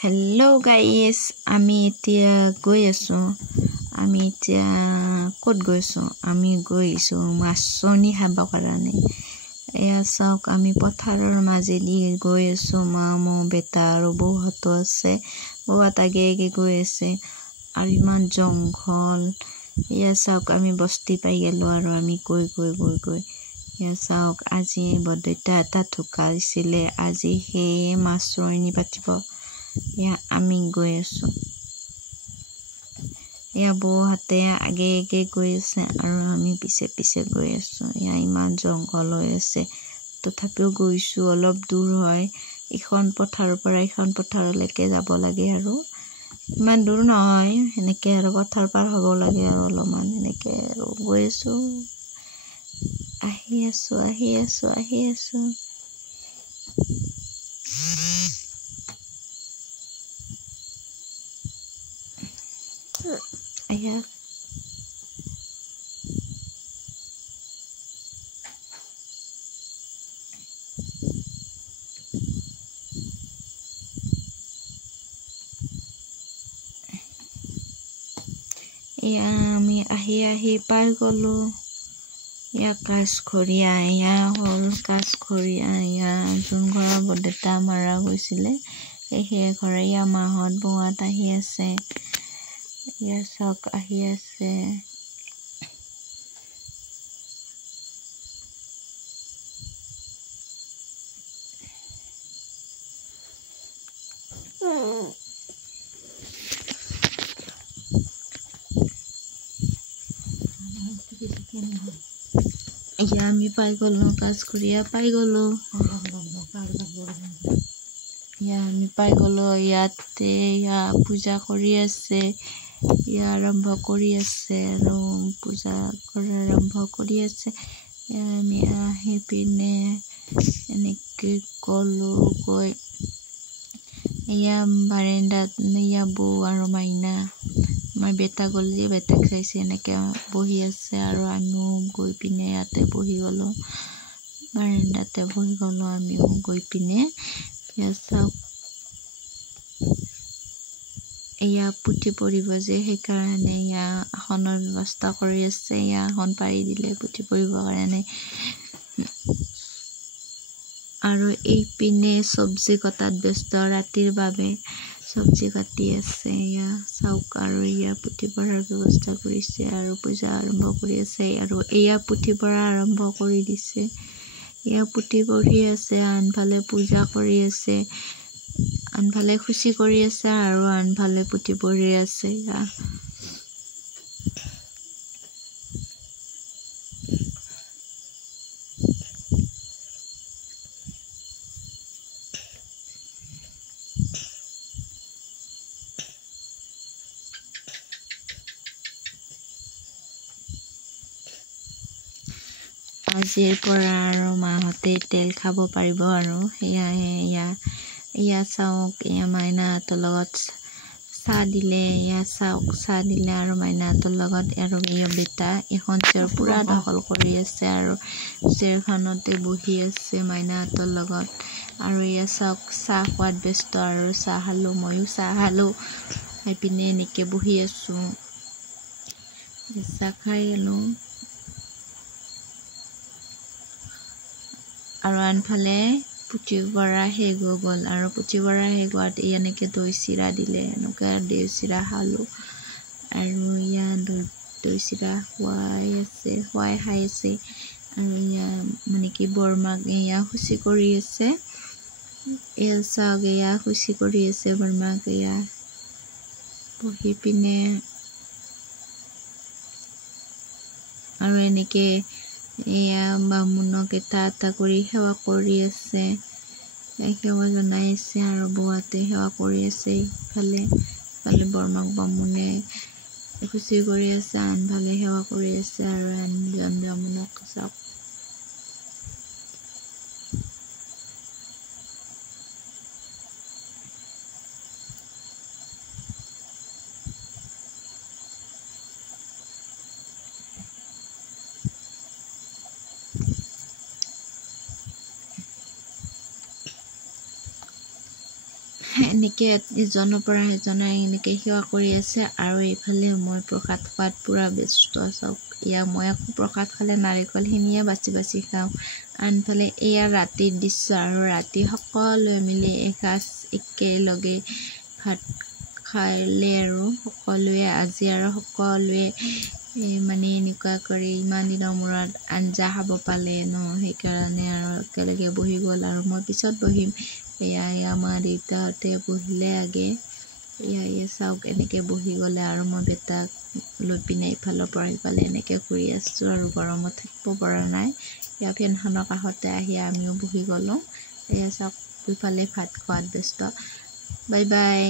Hello guys, আমি এতিয়া গৈ আছো ক'ত গৈছো আমি গৈছো মাছনি খাব কাৰণে এয়া চাওক আমি পথাৰৰ মাজেদি গৈ আছো মামু বেটা আৰু বৌহতো আছে বৌহত আগে গৈ আছে আৰু ইমান জংঘল এয়া চাওক আমি বস্তি পাই গেলো আৰু আমি গৈ এয়া চাওক আজি বদৈতা এটা ঢুকাইছিলে আজি সেই মাছনি পাতিব या আমি গৈ আছো या বৌহতে আগে গৈ আছে আৰু আমি পিছে গৈ আছো या ইমান জংঘল হৈ আছে তথাপিও গৈছো অলপ দূৰ হয় ইখন পথাৰৰ পৰা ইখন পথাৰলৈকে যাব লাগে আৰু ইমান দূৰ নহয় এনেকে আৰু পথাৰ পাৰ হ'ব লাগে আৰু অলপমান এনেকে আৰু গৈ আছো আহি আছো Ayah ya আমি আহি পাই গলো ya কাজ খৰিয়া ya হল কাজ খৰিয়া ya যোন ঘৰৰ বদেতা মাৰা গৈছিলে সেই ঘৰে ya মাহত বৌহত আহি আছে ya চাওক আহি আছে ya আমি পাই গলো কাজ খৰিয়া পাই গলো ya আমি পাই গলো ইয়াতে ya পূজা কৰি আছে ya আৰম্ভ কৰি আছে আৰু পূজা কৰা আৰম্ভ কৰি আছে আমি আহি পিনে এনেকে কলো গৈ ya বাৰান্দাত ya বৌ আৰু মাইনা মই বেটা গলি বেটাক চাইছে এনেকে বহি আছে আৰু আমিও গৈ পিনে ইয়াতে বহি গলো বাৰান্দাতে বহি গলো আমিও গৈ পিনে চাওক এয়া পুথি পঢ়িব যে সেইকাৰণে এয়া আসনৰ ব্যৱস্থা কৰি আছে এয়া আসন পাৰি দিলে পুথি পঢ়িবৰ কাৰণে আৰু এই পিনে চব্জি কটাত ব্যস্ত ৰাতিৰ বাবে চব্জি কাটি আছে এয়া চাওক আৰু এয়া পুথি পঢ়াৰ ব্যৱস্থা কৰিছে আৰু পূজা আৰম্ভ কৰি আছে আৰু এয়া পুথি পঢ়া আৰম্ভ কৰি দিছে এয়া পুথি পঢ়ি আছে আনফালে পূজা কৰি আছে আনফালে খুশি কৰি আছে আৰু আনফালে পুথি পঢ়ি আছে এয়া আজিৰ পৰা আৰু মাহতে তেল খাব পাৰিব আৰু এয়া চাওক এয়া মাইনাহঁতৰ লগত চাহ দিলে এয়া চাওক চাহ দিলে আৰু মাইনাহঁতৰ লগত আৰু এয়া বেটা এখন চেয়াৰ পুৰা দখল কৰি আছে আৰু চেয়াৰখনতে বহি আছে মাইনাহঁতৰ লগত আৰু এয়া চাওক চাহ খোৱাত ব্যস্ত আৰু চাহ খালো ময়ো চাহ খালো খাই পিনে এনেকে বহি আছো চাহ খাই গলো আৰু আনফালে পুথি পঢ়া শেষ হৈ গ'ল আৰু পুথি পঢ়া শেষ হোৱাত এনেকে দৈ চিৰা দিলে এনেকৈ দৈ চিৰা খালোঁ আৰু ইয়া দৈ চিৰা খুৱাই খাই আছে আৰু ইয়া মানে কি বৰমাক এয়া খুচি কৰি আছে এয়া চাওক এয়া খুচি কৰি আছে বৰমাক এয়া বহি পিনে আৰু এনেকে এয়া বামুণক এটা কৰি সেৱা কৰি আছে সেৱা জনাই আছে আৰু বৌহতে সেৱা কৰি আছে ইফালে বৰমাক বামুণে খুচি কৰি আছে আনফালে সেৱা কৰি আছে আৰু আনজন বামুণক চাওক এনেকৈ ইজনৰ পৰা সিজনে এনেকৈ সেৱা কৰি আছে আৰু এইফালে মই প্ৰসাদ খোৱাত পূৰা ব্যস্ত চাওক এয়া মই আকৌ প্ৰসাদ খালে নাৰিকলখিনিয়ে বাছি বাছি খাওঁ আনফালে এয়া ৰাতিৰ দৃশ্য আৰু ৰাতি সকলোৱে মিলি এসাঁজ একেলগে ভাত খালে আৰু সকলোৱে আজি আৰু সকলোৱে মানে এনেকুৱা কৰি ইমান দিনৰ মূৰত আঞ্জা খাব পালে ন সেইকাৰণে আৰু একেলগে বহি গ'ল আৰু মই পিছত বহিম এয়া মা দেউতাহঁতে বহিলে আগে এয়া চাওক এনেকৈ বহি গ'লে আৰু মই বেটাক লৈ পিনে ইফালৰ পৰা সিফালে এনেকৈ ঘূৰি আছোঁ আৰু গৰমত থাকিব পৰা নাই এয়া ফেনখনৰ কাষতে আহি আমিও বহি গ'লোঁ এয়া চাওক ইফালে ভাত খোৱাত ব্যস্ত বাই বাই